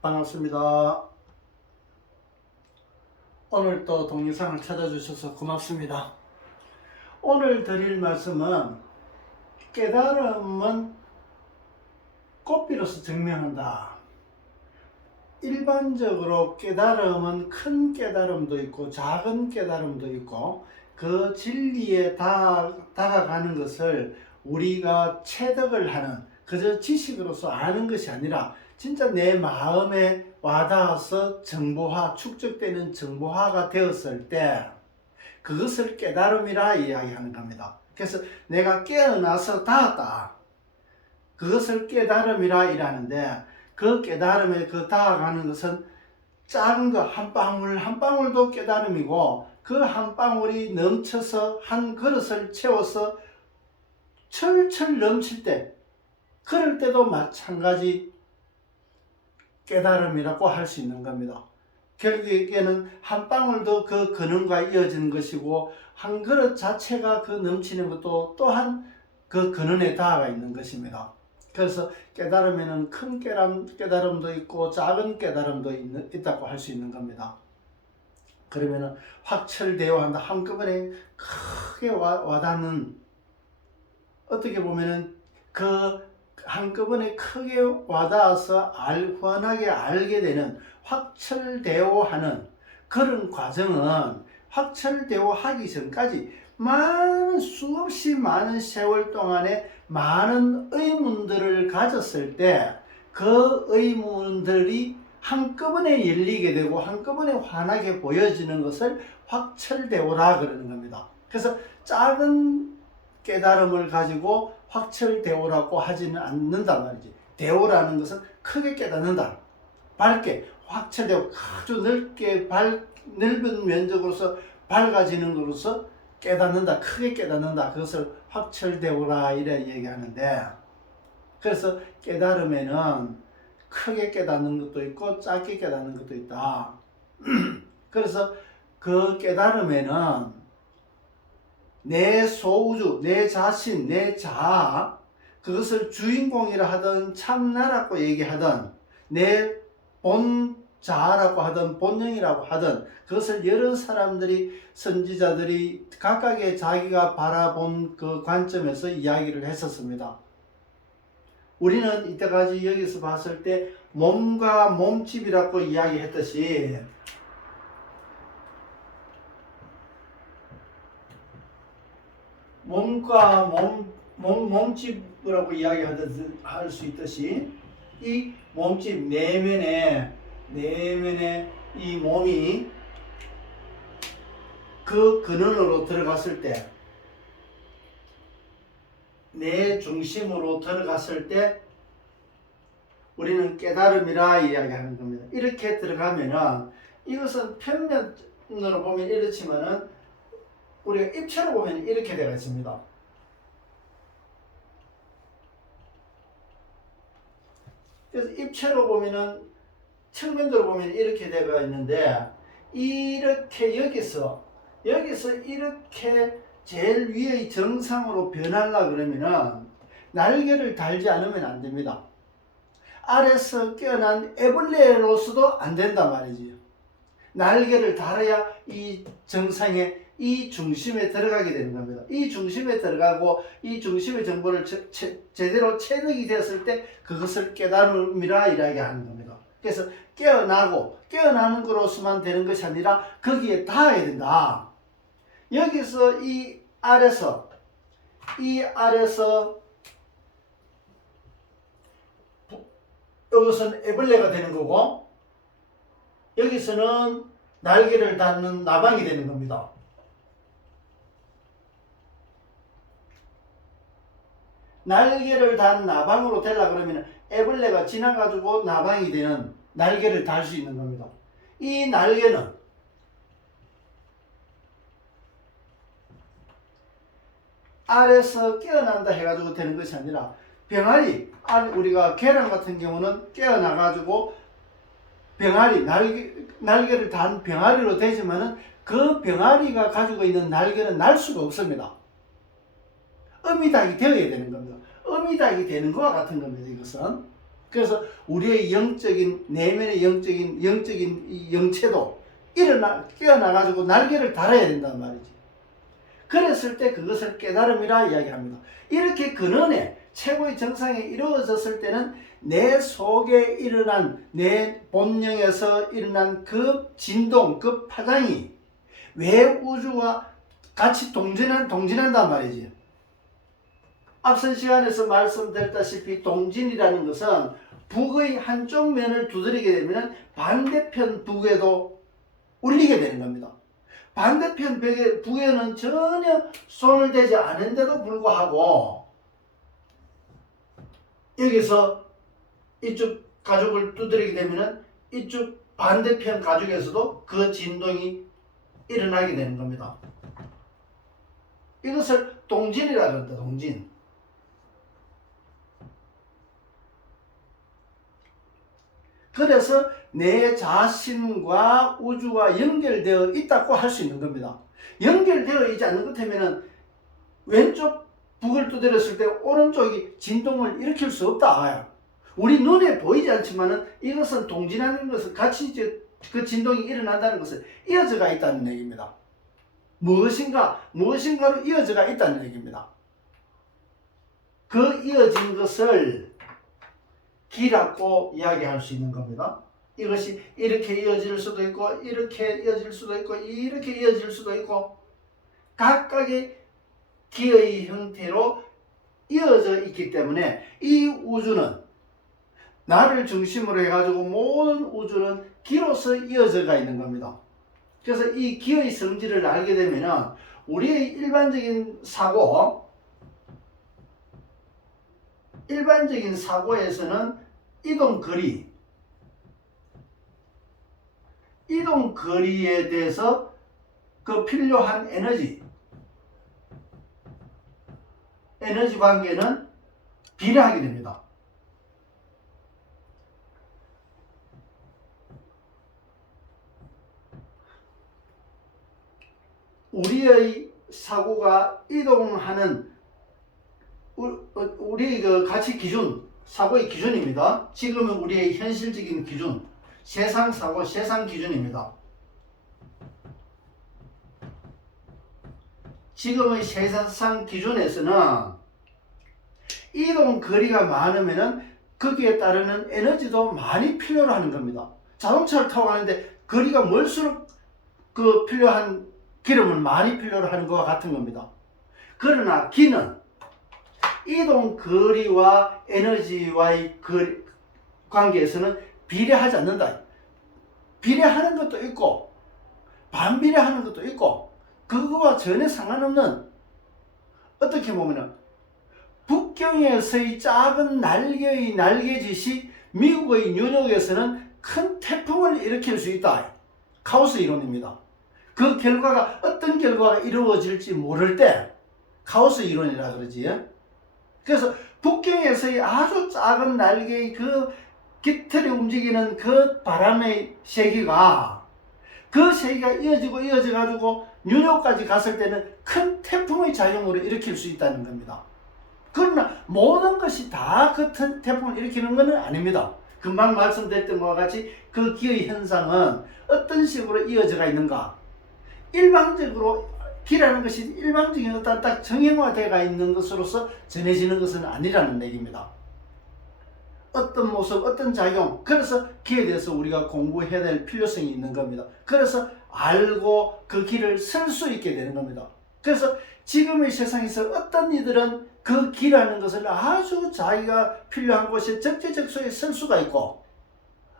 반갑습니다. 오늘 또 동영상을 찾아주셔서 고맙습니다. 오늘 드릴 말씀은 깨달음은 꽃비로서 증명한다. 일반적으로 깨달음은 큰 깨달음도 있고 작은 깨달음도 있고 그 진리에 다가가는 것을 우리가 체득을 하는 그저 지식으로서 아는 것이 아니라 진짜 내 마음에 와닿아서 정보화, 축적되는 정보화가 되었을 때 그것을 깨달음이라 이야기하는 겁니다. 그래서 내가 깨어나서 닿았다. 그것을 깨달음이라 이라는데 그 깨달음에 다가가는 것은 작은 거 한 방울 한 방울도 깨달음이고 그 한 방울이 넘쳐서 한 그릇을 채워서 철철 넘칠 때 그럴 때도 마찬가지 깨달음이라고 할 수 있는 겁니다. 결국에는 한 방울도 그 근원과 이어지는 것이고 한 그릇 자체가 그 넘치는 것도 또한 그 근원에 닿아가 있는 것입니다. 그래서 깨달음에는 큰 깨달음도 있고 작은 깨달음도 있다고 할 수 있는 겁니다. 그러면은 확철되어 한다. 한꺼번에 크게 와닿는, 어떻게 보면은 그 한꺼번에 크게 와닿아서 훤하게 알게 되는 확철되어 하는 그런 과정은 확철되어 하기 전까지 수없이 많은 세월 동안에 많은 의문들을 가졌을 때 그 의문들이 한꺼번에 열리게 되고 한꺼번에 환하게 보여지는 것을 확철대오라 그러는 겁니다. 그래서 작은 깨달음을 가지고 확철대오라고 하지는 않는단 말이지. 대오라는 것은 크게 깨닫는다. 밝게 확철되고 아주 넓은 면적으로서 밝아지는 것으로서 깨닫는다. 크게 깨닫는다. 그것을 확철되오라 이래 얘기하는데, 그래서 깨달음에는 크게 깨닫는 것도 있고 작게 깨닫는 것도 있다. 그래서 그 깨달음에는 내 소우주, 내 자신, 내 자아, 그것을 주인공이라 하든 참나라고 얘기하든 내 본자아라고 하든 본능이라고 하든 그것을 여러 사람들이, 선지자들이 각각의 자기가 바라본 그 관점에서 이야기를 했었습니다. 우리는 이때까지 여기서 봤을 때 몸과 몸집이라고 이야기했듯이 몸과 몸집이라고 이야기할 수 있듯이 이 몸집 내면에 이 몸이 그 근원으로 들어갔을 때, 내 중심으로 들어갔을 때 우리는 깨달음이라 이야기하는 겁니다. 이렇게 들어가면은 이것은 평면으로 보면 이렇지만은 우리가 입체로 보면 이렇게 되어 있습니다. 그래서 입체로 보면은, 측면적으로 보면 이렇게 되어 있는데, 이렇게 여기서 이렇게 제일 위의 정상으로 변하려 그러면은 날개를 달지 않으면 안 됩니다. 아래서 깨어난 애벌레로서도 안 된단 말이지요. 날개를 달아야 이 정상에, 이 중심에 들어가게 되는 겁니다. 이 중심에 들어가고 이 중심의 정보를 제대로 체득이 되었을 때 그것을 깨달음이라 이야기하는 겁니다. 그래서 깨어나는 것으로서만 되는 것이 아니라 거기에 닿아야 된다. 여기서 이 아래서 이것은 애벌레가 되는 거고, 여기서는 날개를 닿는 나방이 되는 겁니다. 날개를 단 나방으로 되려 그러면 애벌레가 지나가지고 나방이 되는, 날개를 달 수 있는 겁니다. 이 날개는 아래서 깨어난다 해가지고 되는 것이 아니라 병아리, 우리가 계란 같은 경우는 깨어나가지고 병아리, 날개를 단 병아리로 되지만은 그 병아리가 가지고 있는 날개는 날 수가 없습니다. 어미닭이 되어야 되는 겁니다. 어미닭이 되는 것과 같은 겁니다. 이것은 그래서 우리의 영적인 내면의 영적인 이 영체도 깨어나가지고 날개를 달아야 된단 말이지. 그랬을 때 그것을 깨달음이라 이야기합니다. 이렇게 근원에 최고의 정상에 이루어졌을 때는 내 속에 일어난 내 본능에서 일어난 그 진동, 그 파장이 외우주와 같이 동진한단 말이지. 앞선 시간에서 말씀드렸다시피 동진이라는 것은 북의 한쪽 면을 두드리게 되면 반대편 북에도 울리게 되는 겁니다. 반대편 북에는 전혀 손을 대지 않은데도 불구하고 여기서 이쪽 가죽을 두드리게 되면 이쪽 반대편 가죽에서도 그 진동이 일어나게 되는 겁니다. 이것을 동진이라 그런다. 동진. 그래서 내 자신과 우주와 연결되어 있다고 할 수 있는 겁니다. 연결되어 있지 않는 것 같으면 왼쪽 북을 두드렸을 때 오른쪽이 진동을 일으킬 수 없다. 우리 눈에 보이지 않지만은 이것은 동진하는 것은 같이 그 진동이 일어난다는 것은 이어져가 있다는 얘기입니다. 무엇인가로 이어져가 있다는 얘기입니다. 그 이어진 것을 기라고 이야기할 수 있는 겁니다. 이것이 이렇게 이어질 수도 있고 이렇게 이어질 수도 있고 이렇게 이어질 수도 있고 각각의 기의 형태로 이어져 있기 때문에 이 우주는 나를 중심으로 해가지고 모든 우주는 기로서 이어져가 있는 겁니다. 그래서 이 기의 성질을 알게 되면 우리의 일반적인 사고에서는 이동거리에 대해서 그 필요한 에너지 관계는 비례하게 됩니다. 우리의 사고가 이동하는 우리 그 가치 기준, 사고의 기준입니다. 지금은 우리의 현실적인 기준, 세상 사고, 세상 기준입니다. 지금의 세상 기준에서는 이동 거리가 많으면은 거기에 따르는 에너지도 많이 필요로 하는 겁니다. 자동차를 타고 가는데 거리가 멀수록 그 필요한 기름을 많이 필요로 하는 것과 같은 겁니다. 그러나 기는 이동 거리와 에너지와의 관계에서는 비례하지 않는다. 비례하는 것도 있고 반비례하는 것도 있고 그거와 전혀 상관없는, 어떻게 보면은 북경에서의 작은 날개의 날개짓이 미국의 뉴욕에서는 큰 태풍을 일으킬 수 있다. 카오스 이론입니다. 그 결과가 어떤 결과가 이루어질지 모를 때 카오스 이론이라 그러지. 그래서 북경에서의 아주 작은 날개의 그 깃털이 움직이는 그 바람의 세기가 이어져 가지고 뉴욕까지 갔을 때는 큰 태풍의 작용으로 일으킬 수 있다는 겁니다. 그러나 모든 것이 다 그 태풍을 일으키는 것은 아닙니다. 금방 말씀드렸던 것과 같이 그 기의 현상은 어떤 식으로 이어져가 있는가. 일방적으로 기라는 것이 일방적인 어떤 딱 정형화되어 있는 것으로서 전해지는 것은 아니라는 얘기입니다. 어떤 모습, 어떤 작용, 그래서 기에 대해서 우리가 공부해야 될 필요성이 있는 겁니다. 그래서 알고 그 길을 쓸 수 있게 되는 겁니다. 그래서 지금의 세상에서 어떤 이들은 그 기라는 것을 아주 자기가 필요한 곳에 적재적소에 쓸 수가 있고,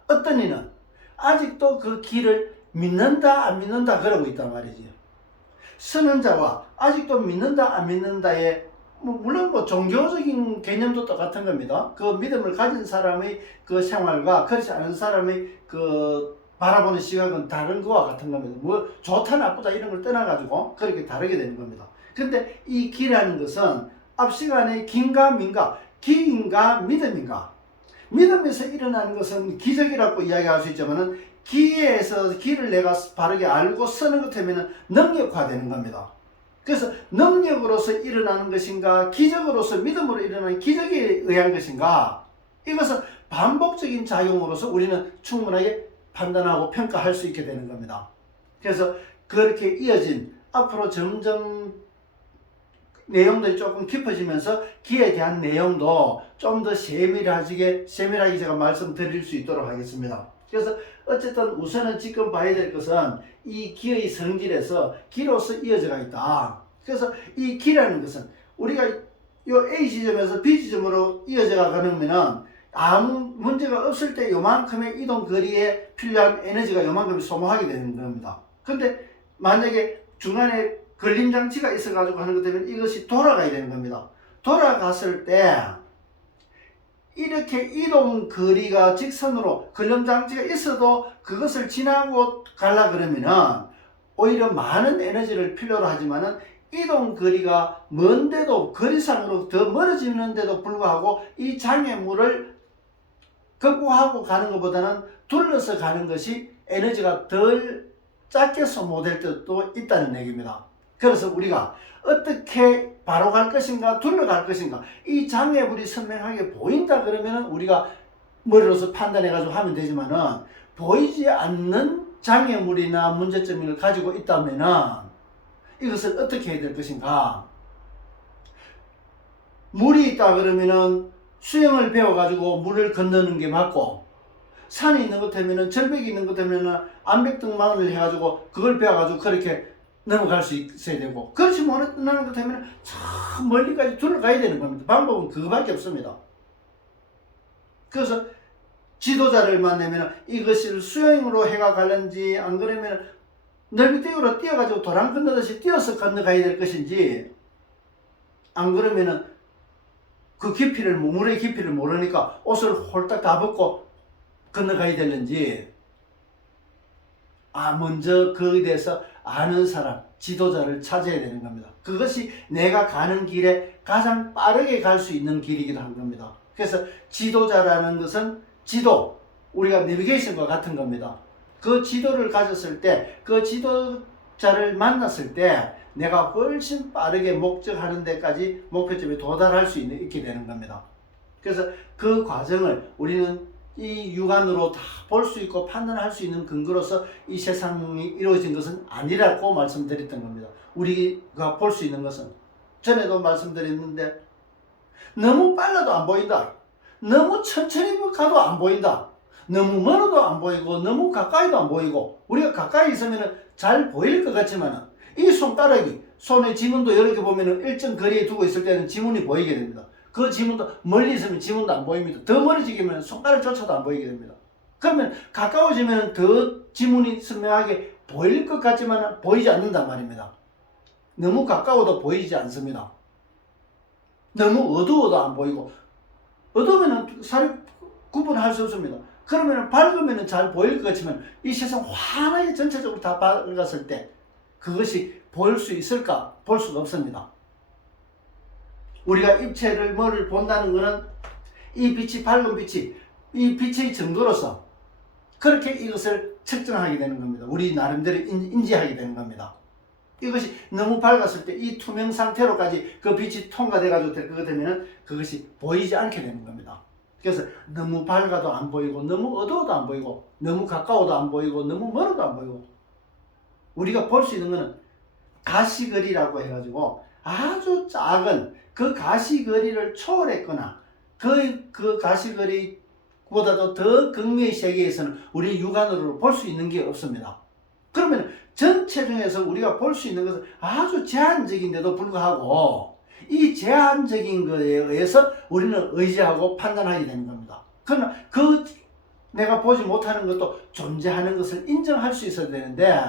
어떤 이는 아직도 그 길을 믿는다 안 믿는다 그러고 있단 말이지. 선언자와 아직도 믿는다 안 믿는다의 물론 종교적인 개념도 똑같은 겁니다. 그 믿음을 가진 사람의 그 생활과 그렇지 않은 사람의 그 바라보는 시각은 다른 거와 같은 겁니다. 뭐 좋다 나쁘다 이런 걸 떠나가지고 그렇게 다르게 되는 겁니다. 근데 이 기라는 것은 앞 시간에 긴가 민가, 기인가 믿음인가. 믿음에서 일어나는 것은 기적이라고 이야기할 수 있지만은 기를 내가 바르게 알고 쓰는 것 때문에 능력화되는 겁니다. 그래서 능력으로서 일어나는 것인가, 기적으로서 믿음으로 일어나는 기적에 의한 것인가, 이것은 반복적인 작용으로서 우리는 충분하게 판단하고 평가할 수 있게 되는 겁니다. 그래서 그렇게 이어진 앞으로 점점 내용들이 조금 깊어지면서 기에 대한 내용도 좀 더 세밀하게 제가 말씀드릴 수 있도록 하겠습니다. 그래서 어쨌든 우선은 지금 봐야 될 것은 이 기의 성질에서 기로서 이어져가 있다. 그래서 이 기라는 것은 우리가 요 A 지점에서 B 지점으로 이어져 가면은 아무 문제가 없을 때 요만큼의 이동 거리에 필요한 에너지가 요만큼 소모하게 되는 겁니다. 근데 만약에 중간에 걸림 장치가 있어 가지고 하는 것 때문에 이것이 돌아가야 되는 겁니다. 돌아갔을 때 이렇게 이동 거리가 직선으로 걸림 장치가 있어도 그것을 지나고 가려 그러면은 오히려 많은 에너지를 필요로 하지만은 이동 거리가 먼데도 거리상으로 더 멀어지는데도 불구하고 이 장애물을 극복하고 가는 것보다는 둘러서 가는 것이 에너지가 덜 작게 소모될 때도 있다는 얘기입니다. 그래서 우리가 어떻게 바로 갈 것인가 둘러갈 것인가 이 장애물이 선명하게 보인다 그러면 우리가 머리로서 판단해 가지고 하면 되지만은 보이지 않는 장애물이나 문제점을 가지고 있다면은 이것을 어떻게 해야 될 것인가. 물이 있다 그러면은 수영을 배워가지고 물을 건너는 게 맞고, 산이 있는 것 때문에 절벽이 있는 것 때문에 암벽등반을 해가지고 그걸 배워가지고 그렇게 넘어갈 수 있어야 되고, 그렇지 못하는 것 때문에 참 멀리까지 둘러가야 되는 겁니다. 방법은 그거밖에 없습니다. 그래서 지도자를 만나면 이것을 수영으로 해가 갈는지 안 그러면 넓이뛰기로 뛰어가지고 도랑 건너듯이 뛰어서 건너가야 될 것인지, 안 그러면은 그 깊이를, 물의 깊이를 모르니까 옷을 홀딱 다 벗고 건너가야 되는지, 먼저 거기에 대해서 아는 사람, 지도자를 찾아야 되는 겁니다. 그것이 내가 가는 길에 가장 빠르게 갈 수 있는 길이기도 한 겁니다. 그래서 지도자라는 것은 지도, 우리가 내비게이션과 같은 겁니다. 그 지도를 가졌을 때, 그 지도자를 만났을 때 내가 훨씬 빠르게 목적하는 데까지 목표점에 도달할 수 있게 되는 겁니다. 그래서 그 과정을 우리는 이 육안으로 다 볼 수 있고 판단할 수 있는 근거로서 이 세상이 이루어진 것은 아니라고 말씀드렸던 겁니다. 우리가 볼 수 있는 것은, 전에도 말씀드렸는데, 너무 빨라도 안 보인다, 너무 천천히 가도 안 보인다, 너무 멀어도 안 보이고 너무 가까이도 안 보이고, 우리가 가까이 있으면 잘 보일 것 같지만 이 손가락이, 손의 지문도 이렇게 보면 일정 거리에 두고 있을 때는 지문이 보이게 됩니다. 그 지문도 멀리 있으면 지문도 안 보입니다. 더 멀어지면 손가락조차도 안 보이게 됩니다. 그러면 가까워지면 더 지문이 선명하게 보일 것 같지만 보이지 않는단 말입니다. 너무 가까워도 보이지 않습니다. 너무 어두워도 안 보이고, 어두우면 사리 구분할 수 없습니다. 그러면 밝으면 잘 보일 것 같지만 이 세상 환하게 전체적으로 다 밝았을 때 그것이 보일 수 있을까? 볼 수가 없습니다. 우리가 입체를 뭐를 본다는 것은 이 빛이, 밝은 빛이, 이 빛의 정도로서 그렇게 이것을 측정하게 되는 겁니다. 우리 나름대로 인지하게 되는 겁니다. 이것이 너무 밝았을 때 이 투명 상태로까지 그 빛이 통과돼 가지고 그거 되면 그것이 보이지 않게 되는 겁니다. 그래서 너무 밝아도 안 보이고 너무 어두워도 안 보이고 너무 가까워도 안 보이고 너무 멀어도 안 보이고, 우리가 볼 수 있는 것은 가시거리라고 해가지고 아주 작은 그 가시거리를 초월했거나 그 가시거리보다도 더 극미의 세계에서는 우리 육안으로 볼 수 있는 게 없습니다. 그러면 전체 중에서 우리가 볼 수 있는 것은 아주 제한적인데도 불구하고 이 제한적인 것에 의해서 우리는 의지하고 판단하게 되는 겁니다. 그러나 그 내가 보지 못하는 것도 존재하는 것을 인정할 수 있어야 되는데,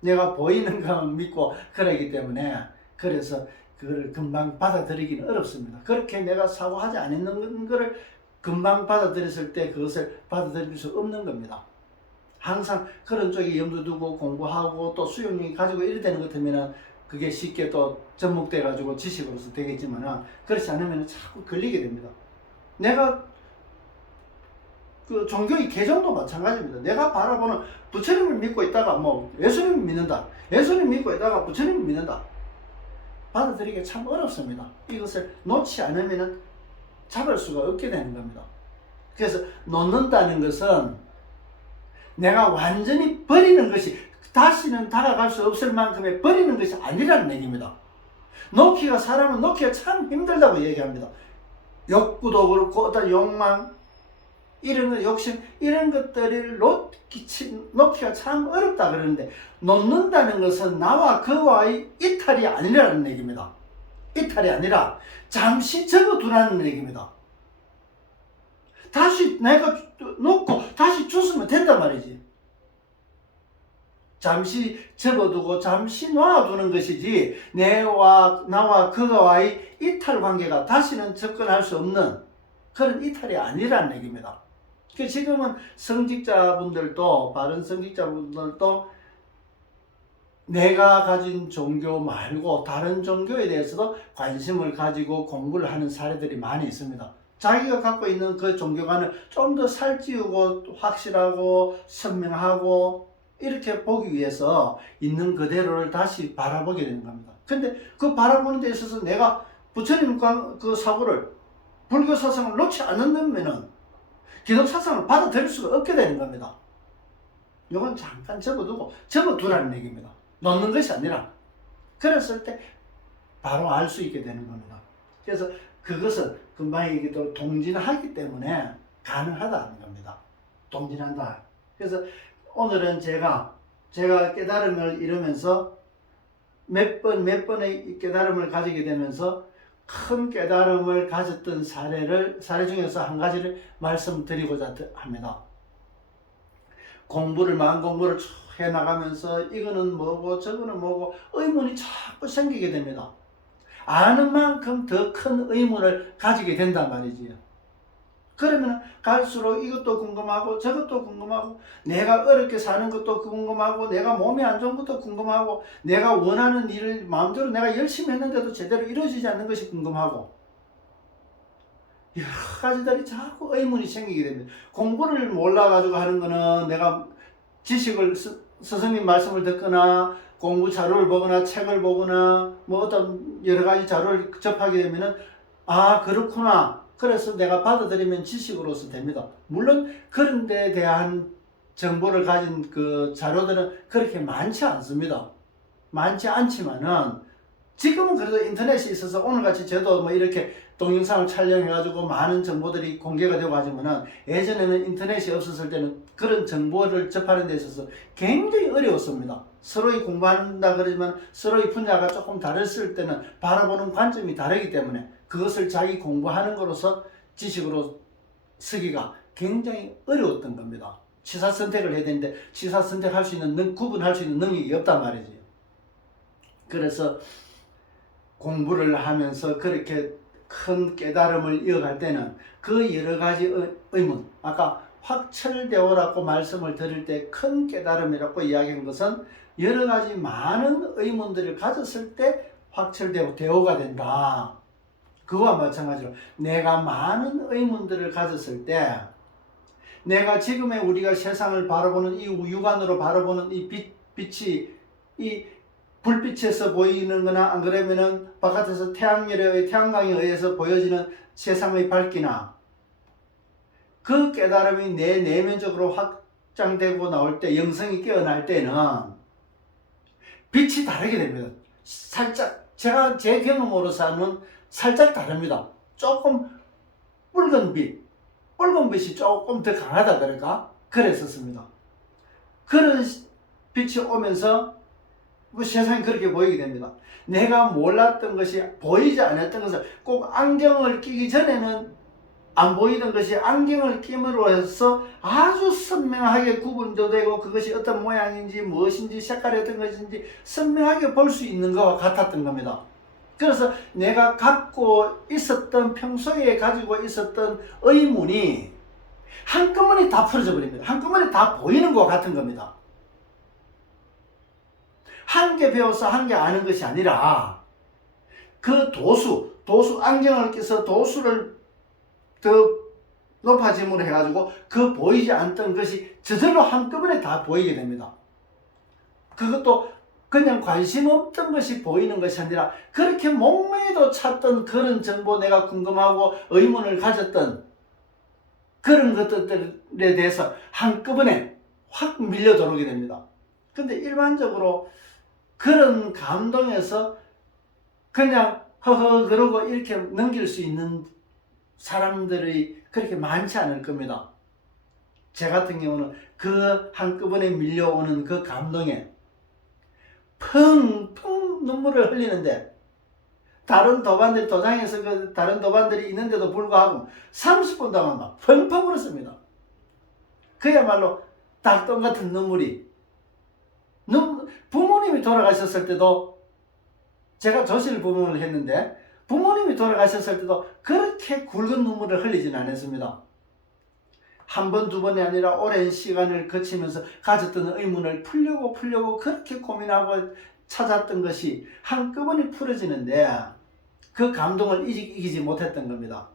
내가 보이는 것만 믿고 그러기 때문에 그래서 그걸 금방 받아들이기는 어렵습니다. 그렇게 내가 사고하지 않는 것을 금방 받아들였을 때 그것을 받아들일 수 없는 겁니다. 항상 그런 쪽에 염두 두고 공부하고 또 수용력이 가지고 이래 되는 것 같으면 그게 쉽게 또 접목돼 가지고 지식으로서 되겠지만, 그렇지 않으면 자꾸 걸리게 됩니다. 내가 그 종교의 개정도 마찬가지입니다. 내가 바라보는 부처님을 믿고 있다가 예수님을 믿는다, 예수님 믿고 있다가 부처님을 믿는다, 받아들이기가 참 어렵습니다. 이것을 놓지 않으면 잡을 수가 없게 되는 겁니다. 그래서 놓는다는 것은 내가 완전히 버리는 것이, 다시는 다가갈 수 없을 만큼의 버리는 것이 아니라는 얘기입니다. 사람은 놓기가 참 힘들다고 얘기합니다. 욕구도 그렇고 어떤 욕망, 이런 것, 욕심, 이런 것들을 놓기가 참 어렵다 그러는데, 놓는다는 것은 나와 그와의 이탈이 아니라는 얘기입니다. 이탈이 아니라 잠시 접어두라는 얘기입니다. 다시 내가 놓고 다시 줬으면 된단 말이지. 잠시 접어두고 잠시 놔두는 것이지, 나와 그와의 이탈 관계가 다시는 접근할 수 없는 그런 이탈이 아니라는 얘기입니다. 지금은 성직자분들도, 바른 성직자분들도 내가 가진 종교 말고 다른 종교에 대해서도 관심을 가지고 공부를 하는 사례들이 많이 있습니다. 자기가 갖고 있는 그 종교관을 좀 더 살찌우고 확실하고 선명하고 이렇게 보기 위해서 있는 그대로를 다시 바라보게 되는 겁니다. 근데 그 바라보는 데 있어서 내가 부처님 그 사고를, 불교 사상을 놓지 않는다면은 기독 사상을 받아들일 수가 없게 되는 겁니다. 이건 잠깐 접어두라는 얘기입니다. 놓는 것이 아니라. 그랬을 때 바로 알 수 있게 되는 겁니다. 그래서 그것은 금방 얘기했던 동진하기 때문에 가능하다는 겁니다. 동진한다. 그래서 오늘은 제가 깨달음을 이루면서 몇 번의 깨달음을 가지게 되면서 큰 깨달음을 가졌던 사례 중에서 한 가지를 말씀드리고자 합니다. 마음 공부를 쭉 해나가면서 이거는 뭐고 저거는 뭐고 의문이 자꾸 생기게 됩니다. 아는 만큼 더 큰 의문을 가지게 된단 말이지요. 그러면 갈수록 이것도 궁금하고 저것도 궁금하고, 내가 어렵게 사는 것도 궁금하고, 내가 몸이 안 좋은 것도 궁금하고, 내가 원하는 일을 마음대로 내가 열심히 했는데도 제대로 이루어지지 않는 것이 궁금하고, 여러 가지들이 자꾸 의문이 생기게 됩니다. 공부를 몰라가지고 하는 거는 내가 지식을, 스승님 말씀을 듣거나 공부 자료를 보거나 책을 보거나 뭐 어떤 여러 가지 자료를 접하게 되면은, 아 그렇구나, 그래서 내가 받아들이면 지식으로서 됩니다. 물론 그런 데에 대한 정보를 가진 그 자료들은 그렇게 많지 않습니다. 많지 않지만은 지금은 그래도 인터넷이 있어서 오늘같이 저도 뭐 이렇게 동영상을 촬영해가지고 많은 정보들이 공개가 되고 하지만은, 예전에는 인터넷이 없었을 때는 그런 정보를 접하는 데 있어서 굉장히 어려웠습니다. 서로의 공부한다 그러지만 서로의 분야가 조금 다르을 때는 바라보는 관점이 다르기 때문에 그것을 자기 공부하는 것으로서 지식으로 쓰기가 굉장히 어려웠던 겁니다. 취사 선택을 해야 되는데 취사 선택할 수 있는, 구분할 수 있는 능력이 없단 말이지. 그래서 공부를 하면서 그렇게 큰 깨달음을 이어갈 때는 그 여러 가지 의문, 아까 확철대오라고 말씀을 드릴 때 큰 깨달음이라고 이야기한 것은 여러 가지 많은 의문들을 가졌을 때 확철대오가 된다. 그와 마찬가지로 내가 많은 의문들을 가졌을 때, 내가 지금의 우리가 세상을 바라보는 이 육안으로 바라보는 이 빛이 이 불빛에서 보이는 거나, 안 그러면은 바깥에서 태양광에 의해서 보여지는 세상의 밝기나, 그 깨달음이 내 내면적으로 확장되고 나올 때, 영성이 깨어날 때는 빛이 다르게 됩니다. 살짝, 제 경험으로서는 살짝 다릅니다. 조금 붉은 빛이 조금 더 강하다 그럴까? 그랬었습니다. 그런 빛이 오면서 세상이 그렇게 보이게 됩니다. 내가 몰랐던 것이, 보이지 않았던 것을, 꼭 안경을 끼기 전에는 안 보이던 것이 안경을 끼므로 해서 아주 선명하게 구분도 되고, 그것이 어떤 모양인지 무엇인지 색깔이 어떤 것인지 선명하게 볼 수 있는 것과 같았던 겁니다. 그래서 내가 평소에 가지고 있었던 의문이 한꺼번에 다 풀어져 버립니다. 한꺼번에 다 보이는 것과 같은 겁니다. 한 개 배워서 한 개 아는 것이 아니라, 그 안경을 껴서 도수를 더 높아짐으로 해가지고 그 보이지 않던 것이 저절로 한꺼번에 다 보이게 됩니다. 그것도 그냥 관심 없던 것이 보이는 것이 아니라 그렇게 목매도 찾던 그런 정보, 내가 궁금하고 의문을 가졌던 그런 것들에 대해서 한꺼번에 확 밀려 들어오게 됩니다. 근데 일반적으로 그런 감동에서 그냥 허허 그러고 이렇게 넘길 수 있는 사람들이 그렇게 많지 않을 겁니다. 제 같은 경우는 그 한꺼번에 밀려오는 그 감동에 펑펑 눈물을 흘리는데, 다른 도반들, 도장에서 그 다른 도반들이 있는데도 불구하고 30분 동안 막 펑펑 울었습니다. 그야말로 닭똥 같은 눈물이. 부모님이 돌아가셨을 때도, 제가 조실 부모를 했는데 부모님이 돌아가셨을 때도 그렇게 굵은 눈물을 흘리진 않았습니다. 한 번, 두 번이 아니라 오랜 시간을 거치면서 가졌던 의문을 풀려고 그렇게 고민하고 찾았던 것이 한꺼번에 풀어지는데 그 감동을 이기지 못했던 겁니다.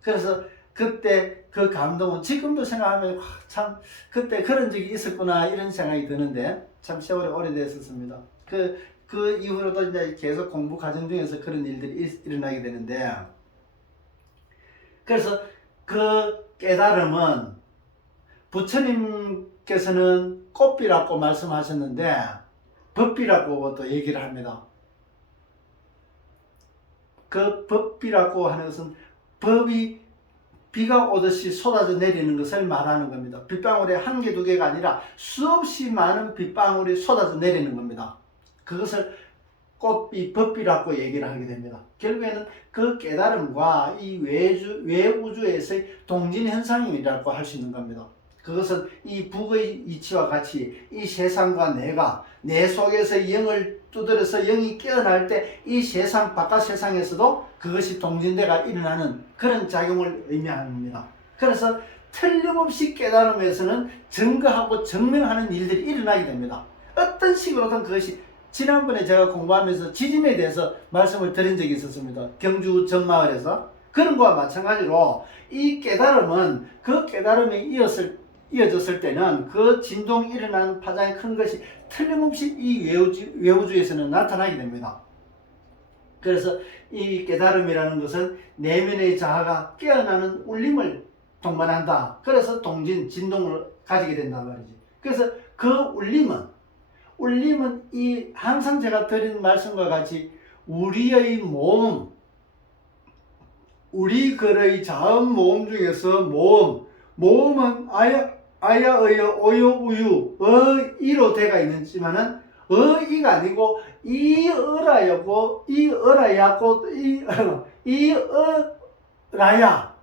그래서 그때 그 감동은 지금도 생각하면 참 그때 그런 적이 있었구나 이런 생각이 드는데, 참 세월이 오래됐었습니다. 그 이후로도 이제 계속 공부 과정 중에서 그런 일들이 일어나게 되는데, 그래서 그 깨달음은 부처님께서는 꽃비라고 말씀하셨는데 법비라고 또 얘기를 합니다. 그 법비라고 하는 것은 법이 비가 오듯이 쏟아져 내리는 것을 말하는 겁니다. 빗방울이 한 개, 두 개가 아니라 수없이 많은 빗방울이 쏟아져 내리는 겁니다. 그것을 꽃비, 법비라고 얘기를 하게 됩니다. 결국에는 그 깨달음과 이 외우주에서의 동진현상이라고 할 수 있는 겁니다. 그것은 이 북의 이치와 같이 이 세상과 내가 내 속에서 영을 두드려서 영이 깨어날 때 이 세상 바깥 세상에서도 그것이 동진대가 일어나는 그런 작용을 의미합니다. 그래서 틀림없이 깨달음에서는 증거하고 증명하는 일들이 일어나게 됩니다. 어떤 식으로든 그것이, 지난번에 제가 공부하면서 지진에 대해서 말씀을 드린 적이 있었습니다. 경주 전마을에서. 그런 거와 마찬가지로 이 깨달음은 그 깨달음이 이어졌을 때는 그 진동이 일어나는 파장이 큰 것이 틀림없이 이 외우주에서는 나타나게 됩니다. 그래서 이 깨달음이라는 것은 내면의 자아가 깨어나는 울림을 동반한다. 그래서 진동을 가지게 된단 말이지. 그래서 그 울림은 이 항상 제가 드린 말씀과 같이 우리의 모음, 우리 글의 자음 모음 중에서 모음은 아야, 어여, 오요, 우유, 이로 돼가 있지만은 이가 아니고 이어라야고, 이어라야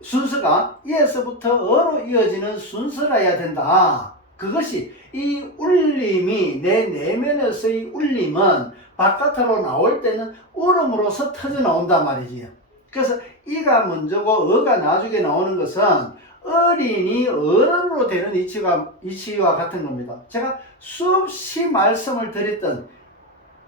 순서가 이에서부터 어로 이어지는 순서라야 된다. 그것이 이 울림이, 내 내면에서의 울림은 바깥으로 나올 때는 울음으로서 터져 나온단 말이지. 그래서 이가 먼저고 어가 나중에 나오는 것은 어린이 어른으로 되는 이치와 같은 겁니다. 제가 수없이 말씀을 드렸던,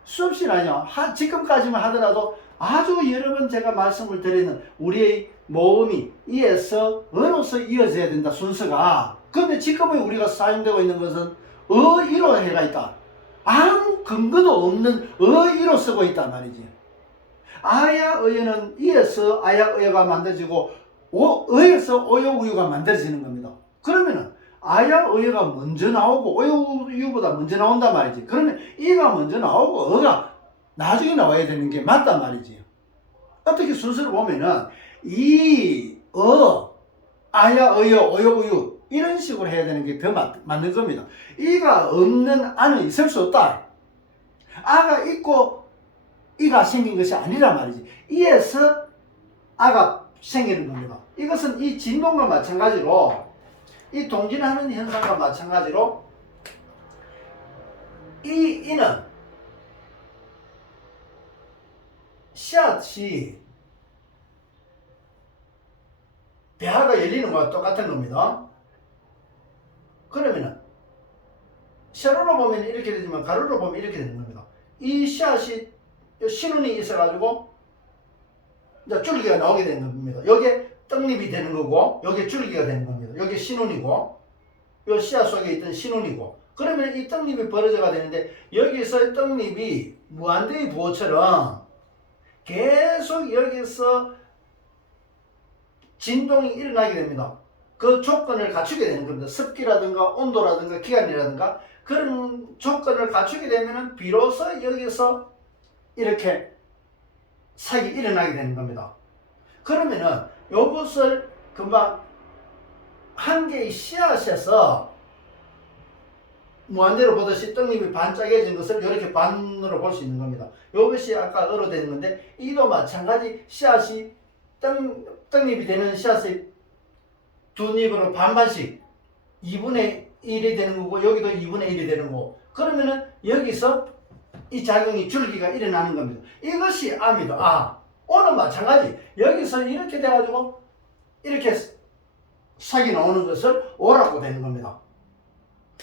수없이는 아니요, 지금까지만 하더라도 아주 여러 번 제가 말씀을 드리는 우리의 모음이 이에서 어로서 이어져야 된다, 순서가. 근데 지금의 우리가 사용되고 있는 것은 이로 해가 있다. 아무 근거도 없는 이로 쓰고 있단 말이지. 아야 어여는 이에서 아야 어여가 만들어지고 어에서 오요 우유가 만들어지는 겁니다. 그러면은 아야 어여가 먼저 나오고 오요 우유보다 먼저 나온단 말이지. 그러면 이가 먼저 나오고 어가 나중에 나와야 되는 게 맞단 말이지. 어떻게 순서를 보면은 아야 어여 오요 우유 이런 식으로 해야 되는 게 더 맞는 겁니다. 이가 없는 아는 있을 수 없다. 아가 있고 이가 생긴 것이 아니란 말이지. 이에서 아가 생기는 겁니다. 이것은 이 진동과 마찬가지로, 이 동진하는 현상과 마찬가지로 이는 씨앗이 배아가 열리는 것과 똑같은 겁니다. 그러면은 세로로 보면 이렇게 되지만 가로로 보면 이렇게 되는 겁니다. 이 씨앗이 신운이 있어가지고 이제 줄기가 나오게 되는 겁니다. 여기에 떡잎이 되는 거고, 여기에 줄기가 되는 겁니다. 여기 신운이고, 이 씨앗 속에 있던 신운이고, 그러면 이 떡잎이 벌어져가 되는데 여기서 떡잎이 무한대의 부호처럼 계속 여기서 진동이 일어나게 됩니다. 그 조건을 갖추게 되는 겁니다. 습기라든가 온도라든가 기간이라든가 그런 조건을 갖추게 되면 비로소 여기서 이렇게 색이 일어나게 되는 겁니다. 그러면은 이것을 금방 한 개의 씨앗에서 무한대로 보듯이 떡잎이 반짝여진 것을 이렇게 반으로 볼 수 있는 겁니다. 이것이 아까 어로되는 건데 이도 마찬가지 씨앗이 떡잎이 되는 씨앗의 두 잎으로 반반씩 2분의 1이 되는 거고 여기도 2분의 1이 되는 거고 그러면은 여기서 이 작용이 줄기가 일어나는 겁니다. 이것이 암이다. 오늘 마찬가지 여기서 이렇게 돼가지고 이렇게 색이 나오는 것을 오라고 되는 겁니다.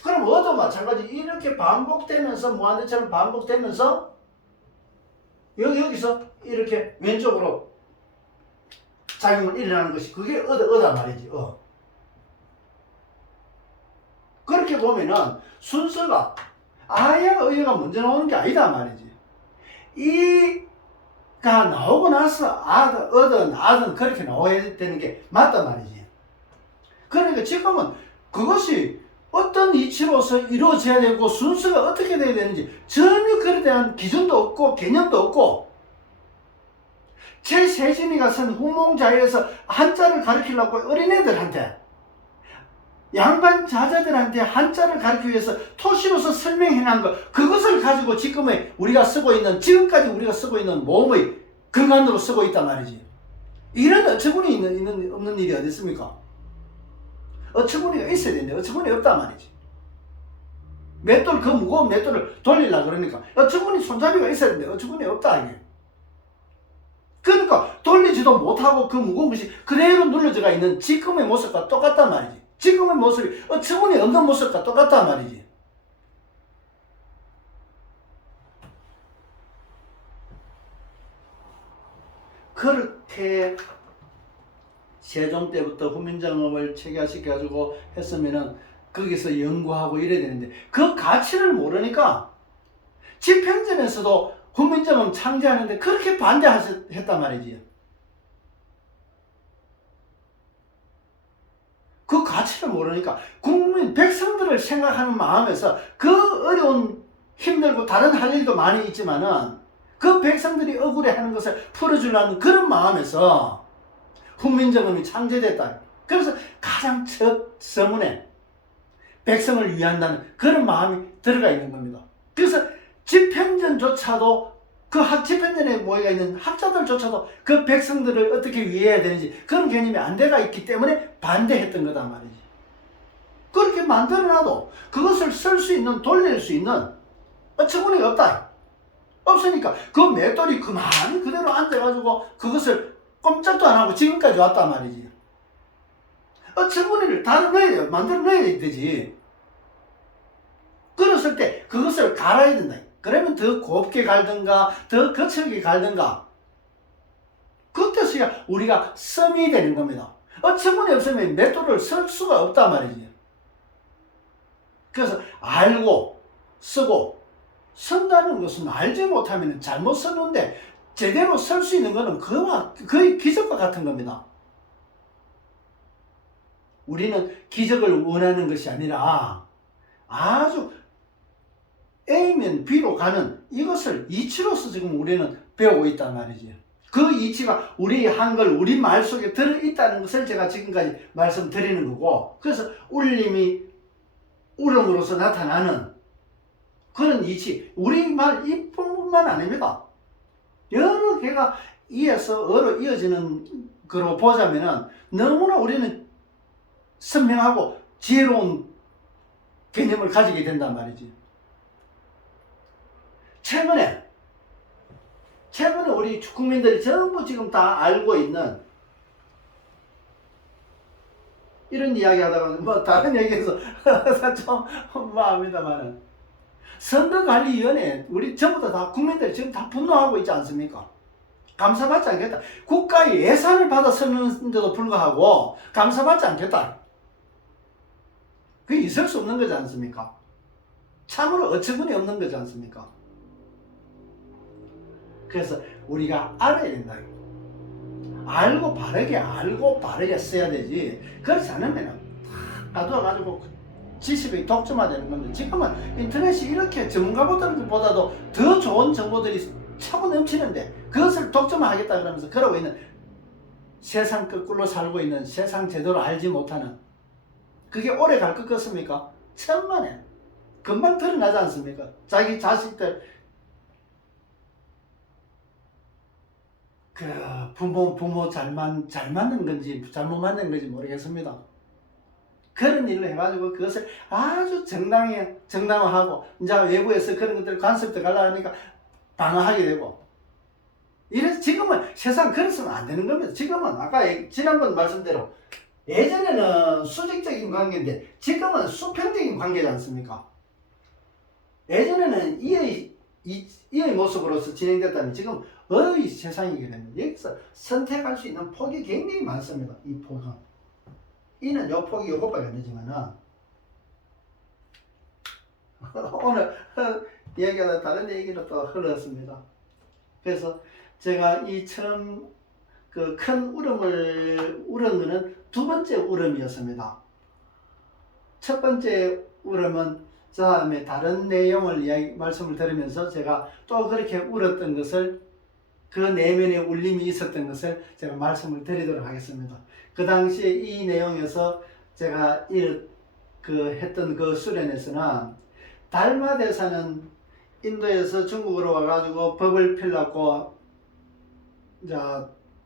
그럼 어도 마찬가지 이렇게 반복되면서 무한대처럼 반복되면서 여기서 이렇게 왼쪽으로 작용을 일어나는 것이 그게 어다 말이지. 그렇게 보면은 순서가 아야 의가 먼저 나오는 게 아니다 말이지. 이가 나오고 나서 어든 아든 그렇게 나와야 되는 게 맞단 말이지. 그러니까 지금은 그것이 어떤 이치로서 이루어져야 되고 순서가 어떻게 돼야 되는지 전혀 그에 대한 기준도 없고 개념도 없고 최세진이가 쓴 후몽자에서 한자를 가르치려고 어린애들한테 양반 자자들한테 한자를 가르치기 위해서 토시로서 설명해놓은 것 그것을 가지고 지금까지 우리가 쓰고 있는 모음의 근간으로 쓰고 있단 말이지. 이런 어처구니 없는 일이 어디 있습니까? 어처구니가 있어야 되는데 어처구니 없단 말이지. 맷돌 그 무거운 맷돌을 돌리려고 그러니까 어처구니 손잡이가 있어야 되는데 어처구니 없다 이게. 그러니까 돌리지도 못하고 그 무거운 것이 그대로 눌러져가 있는 지금의 모습과 똑같단 말이지. 지금의 모습이 어처구니 없는 모습과 똑같단 말이지. 그렇게 세종 때부터 후민정음을 체계화시켜가지고 했으면은 거기서 연구하고 이래야 되는데 그 가치를 모르니까 집행전에서도 후민정음 창제하는데 그렇게 반대했단 말이지. 그 가치를 모르니까 국민 백성들을 생각하는 마음에서 그 어려운 힘들고 다른 할 일도 많이 있지만은 그 백성들이 억울해하는 것을 풀어주려는 그런 마음에서 훈민정음이 창제됐다. 그래서 가장 첫 서문에 백성을 위한다는 그런 마음이 들어가 있는 겁니다. 그래서 집행전조차도 그 집행전에 모여가 있는 학자들조차도 그 백성들을 어떻게 위해야 되는지 그런 개념이 안 돼가 있기 때문에 반대했던 거다 말이지. 그렇게 만들어놔도 그것을 쓸 수 있는 돌릴 수 있는 어처구니가 없다. 없으니까 그 맷돌이 그만히 그대로 앉아가지고 그것을 꼼짝도 안 하고 지금까지 왔단 말이지. 어처구니를 다 만들어 넣어야 되지. 그랬을 때 그것을 갈아야 된다. 그러면 더 곱게 갈든가 더 거칠게 갈든가 그때서야 우리가 썸이 되는 겁니다. 어처구니 없으면 맷돌을 쓸 수가 없단 말이지. 그래서 알고 쓰고 쓴다는 것은 알지 못하면 잘못 썼는데 제대로 쓸 수 있는 것은 거의 기적과 같은 겁니다. 우리는 기적을 원하는 것이 아니라 아주 A면 B로 가는 이것을 이치로서 지금 우리는 배우고 있단 말이지. 그 이치가 우리 한글, 우리 말 속에 들어있다는 것을 제가 지금까지 말씀드리는 거고, 그래서 울림이 울음으로서 나타나는 그런 이치, 우리말 이뿐만 아닙니다. 여러 개가 이어서 어로 이어지는 거로 보자면은 너무나 우리는 선명하고 지혜로운 개념을 가지게 된단 말이지. 최근에 우리 국민들이 전부 지금 다 알고 있는 이런 이야기 하다가 뭐 다른 얘기해서 좀 마음이다만은 선거관리위원회 우리 전부 다 국민들이 지금 다 분노하고 있지 않습니까? 감사받지 않겠다. 국가의 예산을 받아 쓰는데도 불구하고 감사받지 않겠다. 그게 있을 수 없는 거지 않습니까? 참으로 어처구니 없는 거지 않습니까? 그래서 우리가 알아야 된다. 알고 바르게 써야 되지. 그렇지 않으면 가져와가지고 지식이 독점화되는 겁니다. 지금은 인터넷이 이렇게 전문가보다도 더 좋은 정보들이 차고 넘치는데 그것을 독점화하겠다 그러면서 그러고 있는 세상 거꾸로 살고 있는 세상 제대로 알지 못하는 그게 오래 갈 것 같습니까? 천만에 금방 드러나지 않습니까? 자기 자식들 그 부모 잘 맞는 건지 잘못 맞는 건지 모르겠습니다. 그런 일을 해가지고 그것을 아주 정당화하고 이제 외부에서 그런 것들 간섭도 가려고 하니까 방어하게 되고 이래서 지금은 세상 그랬으면 안 되는 겁니다. 지금은 아까 지난번 말씀대로 예전에는 수직적인 관계인데 지금은 수평적인 관계지 않습니까? 예전에는 이의 모습으로서 진행됐다면 지금 어의 세상이게 됩니다. 여기서 선택할 수 있는 폭이 굉장히 많습니다. 이 폭은. 이는 요 폭이 요것밖에 안 되지만은 오늘 얘기하다 다른 얘기로 또 흘렀습니다. 그래서 제가 이 처음 그 큰 울음을 울은 거는 두 번째 울음이었습니다. 첫 번째 울음은 그 다음에 다른 내용을 말씀을 들으면서 제가 또 그렇게 울었던 것을 그 내면의 울림이 있었던 것을 제가 말씀을 드리도록 하겠습니다. 그 당시에 이 내용에서 제가 했던 그 수련에서는 달마 대사는 인도에서 중국으로 와가지고 법을 펴려고 이제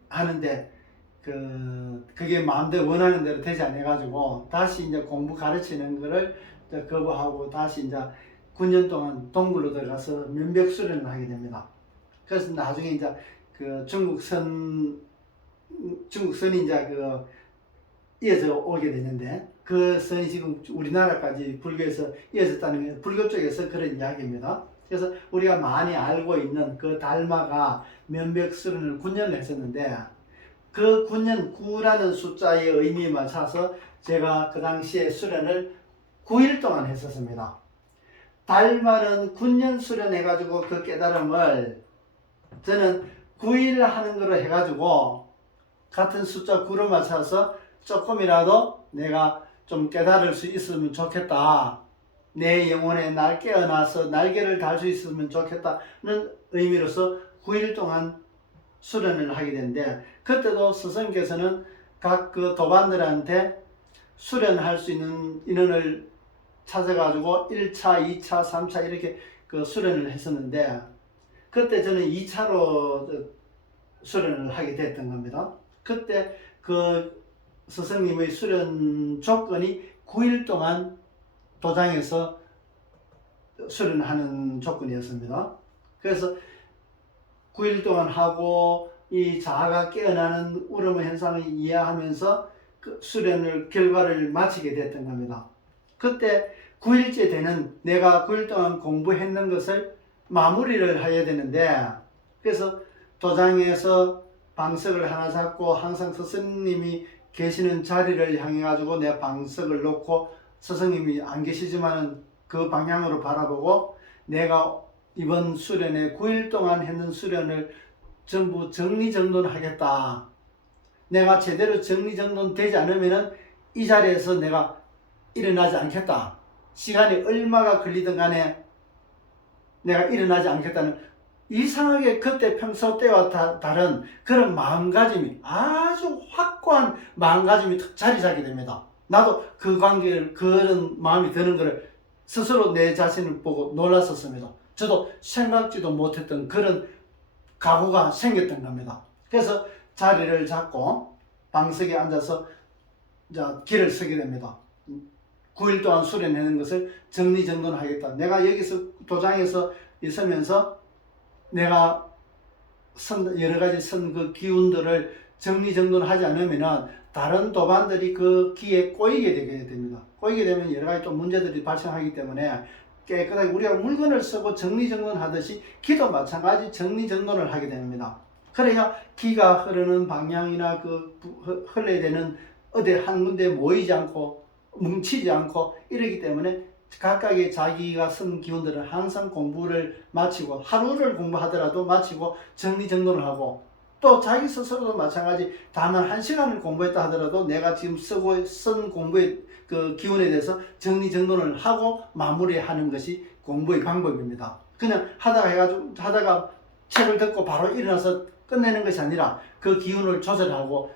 하는데 그게 마음대로 원하는 대로 되지 않아가지고 다시 이제 공부 가르치는 거를 거부하고 다시 이제 9년 동안 동굴로 들어가서 면벽 수련을 하게 됩니다. 그래서 나중에 이제 그 중국선이 이제 이어져 오게 되는데 그 선이 지금 우리나라까지 불교에서 이어졌다는 게 불교 쪽에서 그런 이야기입니다. 그래서 우리가 많이 알고 있는 그 달마가 면벽 수련을 9년을 했었는데 그 9년 9라는 숫자의 의미에 맞춰서 제가 그 당시에 수련을 9일 동안 했었습니다. 달마는 9년 수련해가지고 그 깨달음을 저는 9일 하는 거로 해가지고 같은 숫자 9로 맞춰서 조금이라도 내가 좀 깨달을 수 있으면 좋겠다. 내 영혼에 날 깨어나서 날개를 달 수 있으면 좋겠다는 의미로서 9일 동안 수련을 하게 되는데 그때도 스승께서는 각 그 도반들한테 수련할 수 있는 인원을 찾아가지고 1차, 2차, 3차 이렇게 그 수련을 했었는데 그때 저는 2차로 수련을 하게 됐던 겁니다. 그때 그 스승님의 수련 조건이 9일 동안 도장에서 수련하는 조건이었습니다. 그래서 9일 동안 하고 이 자아가 깨어나는 울음의 현상을 이해하면서 그 수련을 결과를 마치게 됐던 겁니다. 그때 9일째 되는 내가 9일 동안 공부했는 것을 마무리를 해야 되는데 그래서 도장에서 방석을 하나 잡고 항상 스승님이 계시는 자리를 향해 가지고 내 방석을 놓고 스승님이 안 계시지만 그 방향으로 바라보고 내가 이번 수련에 9일 동안 했는 수련을 전부 정리정돈하겠다. 내가 제대로 정리정돈되지 않으면 이 자리에서 내가 일어나지 않겠다. 시간이 얼마가 걸리든 간에 내가 일어나지 않겠다는 이상하게 그때 평소 때와 다른 그런 마음가짐이 아주 확고한 마음가짐이 자리 잡게 됩니다. 나도 그 관계를 그런 마음이 드는 것을 스스로 내 자신을 보고 놀랐었습니다. 저도 생각지도 못했던 그런 각오가 생겼던 겁니다. 그래서 자리를 잡고 방석에 앉아서 길을 서게 됩니다. 9일 동안 수련하는 것을 정리정돈하겠다. 내가 여기서 도장에서 있으면서 내가 여러 가지 선 그 기운들을 정리정돈하지 않으면 다른 도반들이 그 기에 꼬이게 되게 됩니다. 꼬이게 되면 여러 가지 또 문제들이 발생하기 때문에 깨끗하게 우리가 물건을 쓰고 정리정돈하듯이 기도 마찬가지 정리정돈을 하게 됩니다. 그래야 기가 흐르는 방향이나 그 흘러야 되는 어디 한 군데 모이지 않고 뭉치지 않고 이러기 때문에 각각의 자기가 쓴 기운들은 항상 공부를 마치고 하루를 공부하더라도 마치고 정리정돈을 하고 또 자기 스스로도 마찬가지 다만 1시간을 공부했다 하더라도 내가 지금 쓰고 쓴 공부의 그 기운에 대해서 정리정돈을 하고 마무리하는 것이 공부의 방법입니다. 그냥 하다가 책을 듣고 바로 일어나서 끝내는 것이 아니라 그 기운을 조절하고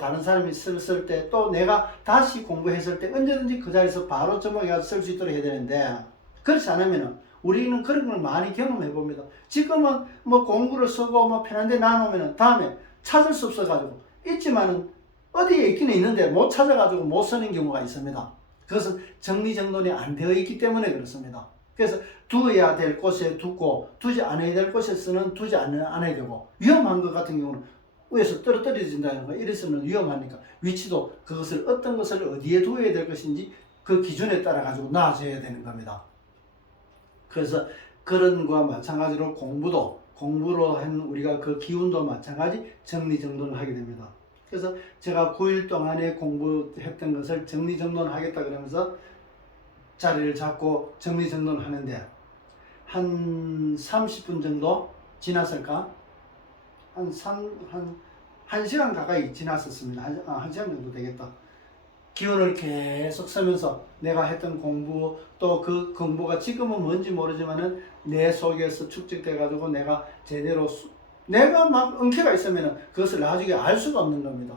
다른 사람이 쓸 때 또 내가 다시 공부했을 때 언제든지 그 자리에서 바로 접목해서 쓸 수 있도록 해야 되는데 그렇지 않으면 우리는 그런 걸 많이 경험해 봅니다. 지금은 뭐 공부를 쓰고 뭐 편한데 놔놓으면 다음에 찾을 수 없어가지고 있지만은 어디에 있기는 있는데 못 찾아가지고 못 쓰는 경우가 있습니다. 그것은 정리정돈이 안 되어 있기 때문에 그렇습니다. 그래서 두어야 될 곳에 두고 두지 않아야 될 곳에서는 두지 않아야 되고 위험한 것 같은 경우는 위에서 떨어진다는 거 이래서는 위험하니까 위치도 그것을 어떤 것을 어디에 두어야 될 것인지 그 기준에 따라 가지고 놔줘야 되는 겁니다. 그래서 그런 거와 마찬가지로 공부로 한 우리가 그 기운도 마찬가지 정리정돈을 하게 됩니다. 그래서 제가 9일 동안에 공부했던 것을 정리정돈하겠다 그러면서 자리를 잡고 정리정돈을 하는데 한 30분 정도 지났을까? 한 1시간 가까이 지났었습니다. 한 시간 정도 되겠다. 기운을 계속 쓰면서 내가 했던 공부 또 그 공부가 지금은 뭔지 모르지만은 내 속에서 축적돼 가지고 내가 제대로 내가 막 은퇴가 있으면 그것을 나중에 알 수가 없는 겁니다.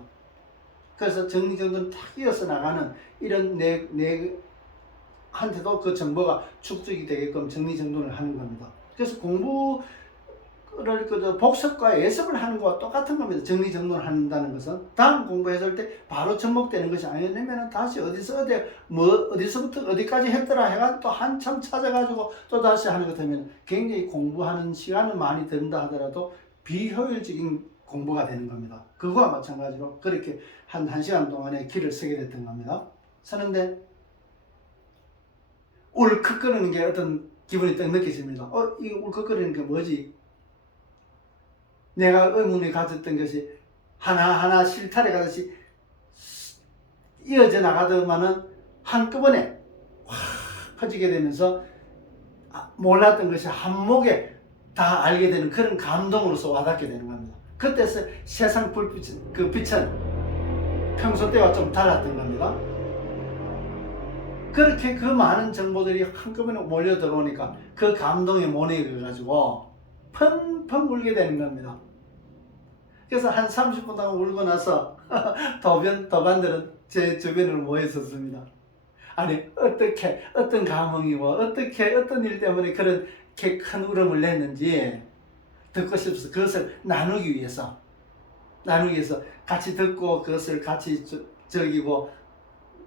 그래서 정리정돈 탁 이어서 나가는 이런 한테도 그 정보가 축적이 되게끔 정리정돈을 하는 겁니다. 그래서 공부를 복습과 예습을 하는 것과 똑같은 겁니다. 정리정돈을 한다는 것은 다음 공부했을 때 바로 접목되는 것이 아니면 다시 어디서부터 어디까지 했더라 해가 또 한참 찾아가지고 또 다시 하는 것 같으면 굉장히 공부하는 시간은 많이 든다 하더라도 비효율적인 공부가 되는 겁니다. 그거와 마찬가지로 그렇게 한 1시간 동안에 길을 쓰게 됐던 겁니다. 서는데 울컥거리는 게 어떤 기분이 딱 느껴집니다. 이 울컥거리는 게 뭐지? 내가 의문을 가졌던 것이 하나하나 실타래 가듯이 이어져 나가더만은 한꺼번에 확 퍼지게 되면서 몰랐던 것이 한목에 다 알게 되는 그런 감동으로서 와닿게 되는 겁니다. 그때서 세상 불빛, 그 빛은 평소 때와 좀 달랐던 겁니다. 그렇게 그 많은 정보들이 한꺼번에 몰려 들어오니까 그 감동에 못 이겨가지고 펑펑 울게 되는 겁니다. 그래서 한 30분 동안 울고 나서 도반들은 제 주변으로 모여 있었습니다. 아니 어떤 감흥이고 어떤 일 때문에 그렇게 큰 울음을 냈는지 듣고 싶어서 그것을 나누기 위해서 같이 듣고 그것을 같이 즐기고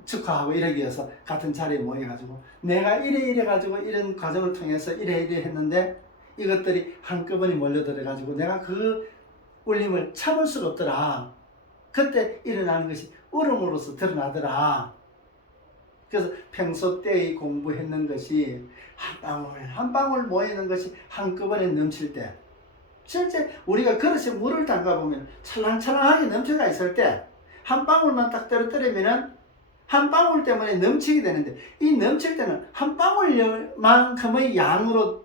축하하고 이러기 위해서 같은 자리에 모여가지고 내가 이래 가지고 이런 과정을 통해서 이래 했는데 이것들이 한꺼번에 몰려들어가지고 내가 그 울림을 참을 수가 없더라. 그때 일어나는 것이 울음으로서 드러나더라. 그래서 평소 때의 공부했는 것이 한 방울 모이는 것이 한꺼번에 넘칠 때 실제 우리가 그릇에 물을 담가보면 찰랑찰랑하게 넘쳐가 있을 때 한 방울만 딱 떨어뜨리면은 한 방울 때문에 넘치게 되는데 이 넘칠 때는 한 방울만큼의 양으로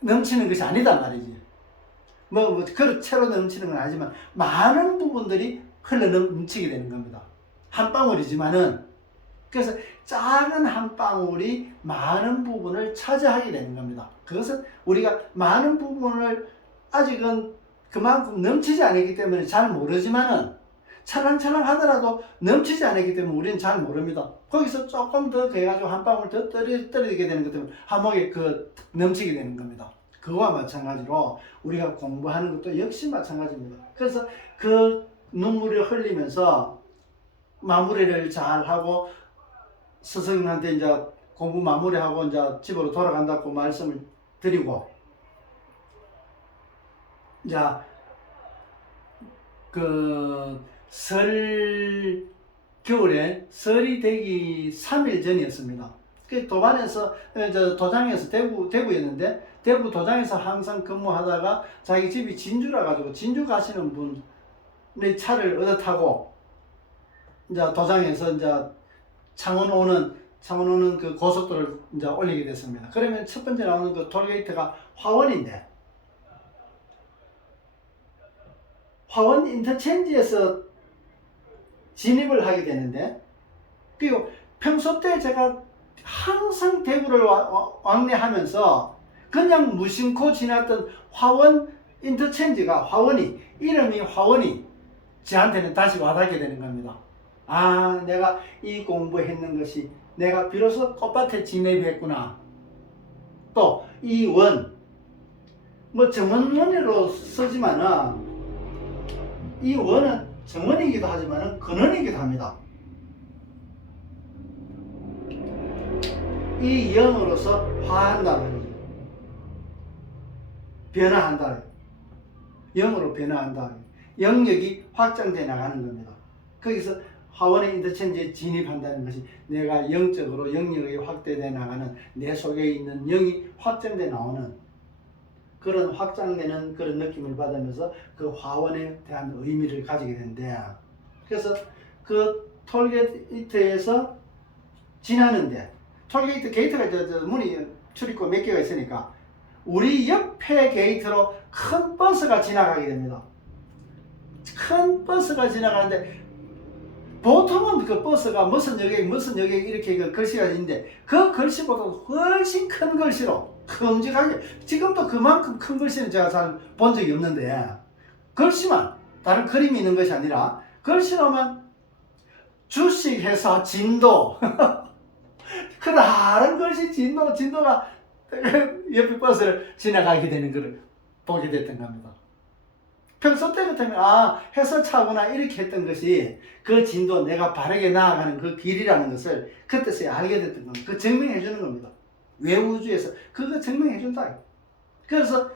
넘치는 것이 아니단 말이지. 그릇 채로 넘치는 건 아니지만 많은 부분들이 흘러 넘치게 되는 겁니다. 한 방울이지만은 그래서 작은 한 방울이 많은 부분을 차지하게 되는 겁니다. 그것은 우리가 많은 부분을 아직은 그만큼 넘치지 않았기 때문에 잘 모르지만은 찰랑찰랑 하더라도 넘치지 않았기 때문에 우리는 잘 모릅니다. 거기서 조금 더 해가지고 한 방울 더 떨어지게 되는 것 때문에 한목에 넘치게 되는 겁니다. 그와 마찬가지로 우리가 공부하는 것도 역시 마찬가지입니다. 그래서 그 눈물을 흘리면서 마무리를 잘 하고 스승님한테 이제 공부 마무리하고 이제 집으로 돌아간다고 말씀을 드리고 이제 겨울에 설이 되기 3일 전이었습니다. 그 도반에서 도장에서 대구였는데 대구 도장에서 항상 근무하다가 자기 집이 진주라 가지고 진주 가시는 분의 차를 얻어 타고 이제 도장에서 이제 창원 오는 창원호는 그 고속도로를 이제 올리게 됐습니다. 그러면 첫 번째 나오는 그 톨게이트가 화원인데, 화원 인터체인지에서 진입을 하게 되는데, 그리고 평소 때 제가 항상 대구를 왕래하면서 그냥 무심코 지났던 화원 인터체인지가, 이름이 화원이 저한테는 다시 와닿게 되는 겁니다. 아, 내가 이 공부했는 것이 내가 비로소 꽃밭에 진입했구나. 또 이 원, 뭐 정원문으로 쓰지만은 이 원은 정원이기도 하지만은 근원이기도 합니다. 이 영으로서 화한다는 거죠. 변화한다. 영으로 변화한다. 영역이 확장돼 나가는 겁니다. 거기서 화원의 인터체인지에 진입한다는 것이 내가 영적으로 영역이 확대돼 나가는, 내 속에 있는 영이 확장돼 나오는 그런 확장되는 그런 느낌을 받으면서 그 화원에 대한 의미를 가지게 되는데, 그래서 그 톨게이트에서 지나는데, 톨게이트 게이트가 문이 출입구 몇 개가 있으니까 우리 옆에 게이트로 큰 버스가 지나가게 됩니다. 큰 버스가 지나가는데, 보통은 그 버스가 무슨 역에 이렇게 그 글씨가 있는데, 그 글씨보다 훨씬 큰 글씨로 큼직하게, 지금도 그만큼 큰 글씨는 제가 잘 본 적이 없는데, 글씨만, 다른 그림이 있는 것이 아니라 글씨로만 주식회사 진도 그 다른 글씨 진도가 옆에 버스를 지나가게 되는 것을 보게 됐던 겁니다. 평소 때 같으면 해설차구나 이렇게 했던 것이 그 진도, 내가 바르게 나아가는 그 길이라는 것을 그때서야 알게 됐던 겁니다. 그 증명해 주는 겁니다. 외우주에서 그거 증명해 준다. 그래서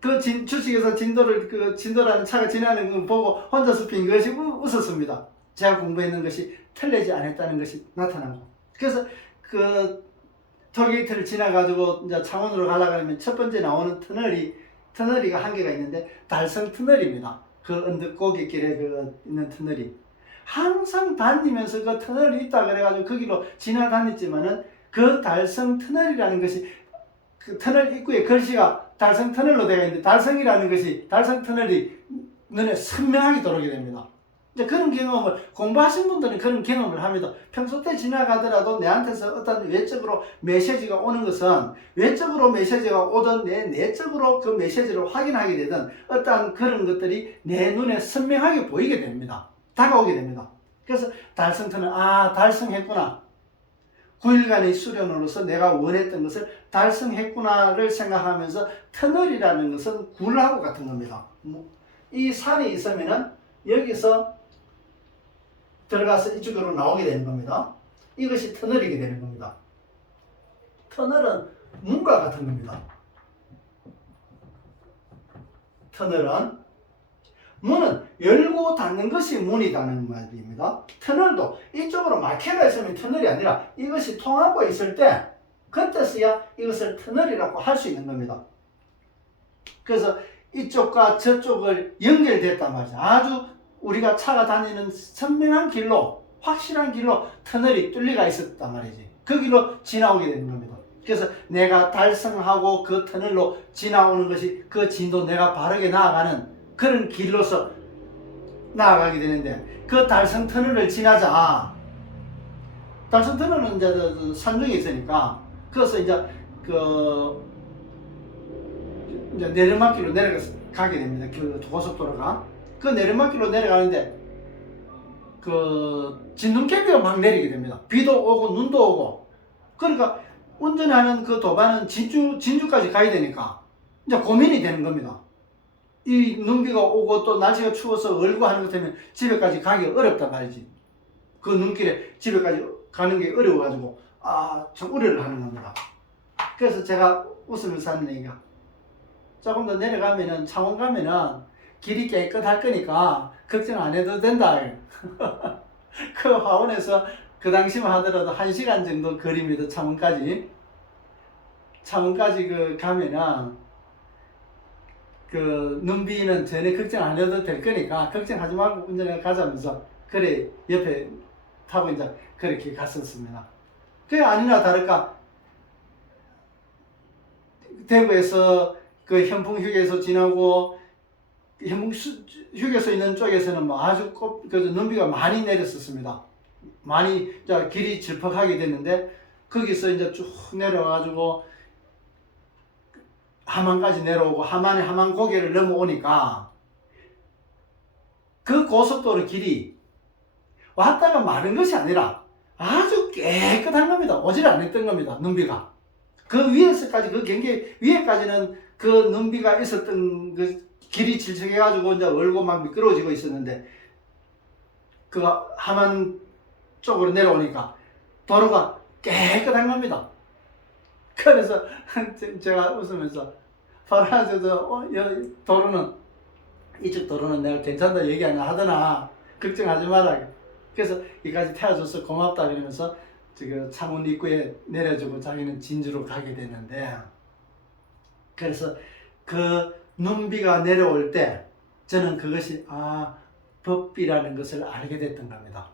그 주식에서 진도라는 차가 지나는 거 보고 혼자서 빙긋이 웃었습니다. 제가 공부했는 것이 틀리지 않았다는 것이 나타나고. 그래서 그 톨게이트를 지나가지고 이제 창원으로 가려고 하면 첫 번째 나오는 터널이가 한 개가 있는데, 달성 터널입니다. 그 언덕고갯길에 그 있는 터널이. 항상 다니면서 그 터널이 있다 그래가지고 거기로 지나다녔지만은, 그 달성 터널이라는 것이, 그 터널 입구에 글씨가 달성 터널로 되어 있는데, 달성 터널이 눈에 선명하게 들어오게 됩니다. 이제 그런 경험을, 공부하신 분들은 그런 경험을 합니다. 평소 때 지나가더라도 내한테서 어떤 외적으로 메시지가 오는 것은, 외적으로 메시지가 오든 내적으로 그 메시지를 확인하게 되든 어떤 그런 것들이 내 눈에 선명하게 보이게 됩니다. 다가오게 됩니다. 그래서 달성터는, 달성했구나. 9일간의 수련으로서 내가 원했던 것을 달성했구나를 생각하면서, 터널이라는 것은 굴하고 같은 겁니다. 이 산이 있으면은 여기서 들어가서 이쪽으로 나오게 되는 겁니다. 이것이 터널이게 되는 겁니다. 터널은 문과 같은 겁니다. 터널은, 문은 열고 닫는 것이 문이라는 말입니다. 터널도 이쪽으로 막혀가 있으면 터널이 아니라 이것이 통하고 있을 때, 그때서야 이것을 터널이라고 할 수 있는 겁니다. 그래서 이쪽과 저쪽을 연결됐단 말이죠. 아주 우리가 차가 다니는 선명한 길로, 확실한 길로 터널이 뚫리가 있었단 말이지. 그 길로 지나오게 되는 겁니다. 그래서 내가 달성하고 그 터널로 지나오는 것이 그 진도, 내가 바르게 나아가는 그런 길로서 나아가게 되는데, 그 달성 터널을 지나자. 달성 터널은 이제 산중에 있으니까, 그래서 이제 내리막길로 내려가게 됩니다. 그 고속도로가. 그 내리막길로 내려가는데, 그 진눈깨비가 막 내리게 됩니다. 비도 오고 눈도 오고. 그러니까 운전하는 그 도반은 진주까지 가야 되니까 이제 고민이 되는 겁니다. 이 눈비가 오고 또 날씨가 추워서 얼고 하는 것 때문에 집에까지 가기 어렵단 말이지. 그 눈길에 집에까지 가는 게 어려워가지고 참 우려를 하는 겁니다. 그래서 제가 웃으면서 하는 얘기가, 조금 더 내려가면은, 창원 가면은 길이 깨끗할 거니까 걱정 안 해도 된다. 그 화원에서 그 당시만 하더라도 1시간 정도 거리입니다. 창원까지 가면은 그 눈비는 전혀 걱정 안 해도 될 거니까 걱정하지 말고 운전해 가자면서, 그래 옆에 타고 이제 그렇게 갔었습니다. 그게 아니나 다를까 대구에서 그 현풍 휴게소 지나고 현풍 휴게소 있는 쪽에서는 뭐 아주 그 눈비가 많이 내렸었습니다. 많이 길이 질퍽하게 됐는데 거기서 이제 쭉 내려가지고 함안까지 내려오고 함안에 함안 고개를 넘어오니까 그 고속도로 길이 왔다가 마른 것이 아니라 아주 깨끗한 겁니다. 오질 않았던 겁니다. 눈비가. 그 위에서까지 그 경계 위에까지는 그 눈비가 있었던 그 길이 질척해가지고 이제 얼고 막 미끄러워지고 있었는데 그 함안 쪽으로 내려오니까 도로가 깨끗한 겁니다. 그래서 제가 웃으면서 파라저도 도로는 이쪽 도로는 내가 괜찮다 얘기 안 하더나 걱정하지 마라. 그래서 이까지 태워줘서 고맙다 그러면서 지금 창원 입구에 내려주고 자기는 진주로 가게 됐는데 그래서 그 눈비가 내려올 때 저는 그것이 법비라는 것을 알게 됐던 겁니다.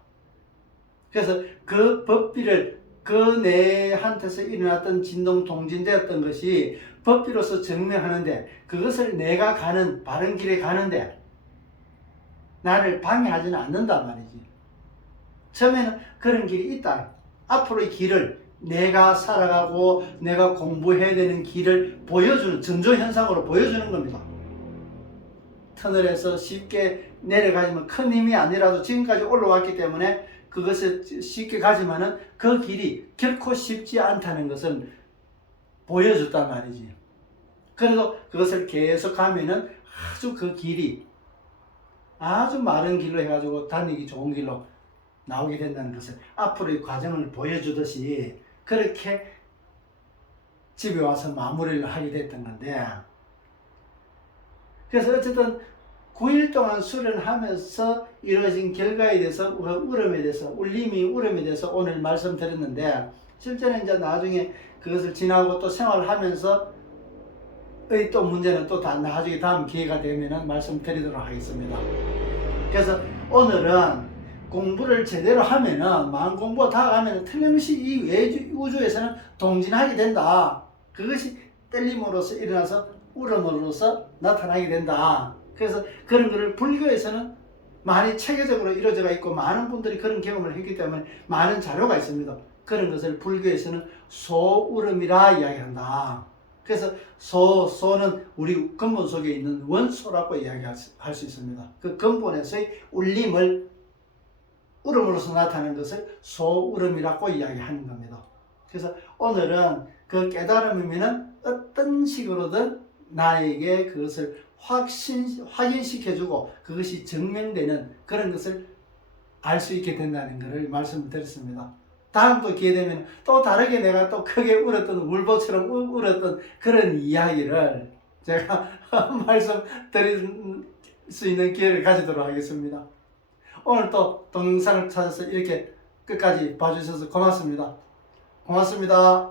그래서 그 법비를 그 내한테서 일어났던 진동 통진되었던 것이 법비로서 증명하는데 그것을 내가 가는 바른 길에 가는데 나를 방해하지는 않는단 말이지. 처음에는 그런 길이 있다. 앞으로의 길을 내가 살아가고 내가 공부해야 되는 길을 보여주는 전조현상으로 보여주는 겁니다. 터널에서 쉽게 내려가지만 큰 힘이 아니라도 지금까지 올라왔기 때문에 그것을 쉽게 가지만은 그 길이 결코 쉽지 않다는 것을 보여줬단 말이지. 그래도 그것을 계속 가면은 아주 그 길이 아주 마른 길로 해가지고 다니기 좋은 길로 나오게 된다는 것을 앞으로의 과정을 보여주듯이 그렇게 집에 와서 마무리를 하게 됐던 건데 그래서 어쨌든 9일 동안 수련하면서 이루어진 결과에 대해서 울음에 대해서 울림에 대해서 오늘 말씀드렸는데 실제는 이제 나중에 그것을 지나고 또 생활하면서 또 문제는 또 나중에 다음 기회가 되면은 말씀드리도록 하겠습니다. 그래서 오늘은 공부를 제대로 하면은 마음 공부가 다 가면은 틀림없이 이 우주에서는 동진하게 된다. 그것이 떨림으로서 일어나서 울음으로서 나타나게 된다. 그래서 그런 것을 불교에서는 많이 체계적으로 이루어져 있고 많은 분들이 그런 경험을 했기 때문에 많은 자료가 있습니다. 그런 것을 불교에서는 소울음이라 이야기한다. 그래서 소는 우리 근본 속에 있는 원소라고 이야기할 수 있습니다. 그 근본에서의 울림을 울음으로서 나타나는 것을 소울음이라고 이야기하는 겁니다. 그래서 오늘은 그 깨달음이면 어떤 식으로든 나에게 그것을 확인시켜주고 그것이 증명되는 그런 것을 알 수 있게 된다는 것을 말씀드렸습니다. 다음 또 기회 되면 또 다르게 내가 또 크게 울었던 울보처럼 울었던 그런 이야기를 제가 말씀드릴 수 있는 기회를 가지도록 하겠습니다. 오늘 또 동영상을 찾아서 이렇게 끝까지 봐주셔서 고맙습니다. 고맙습니다.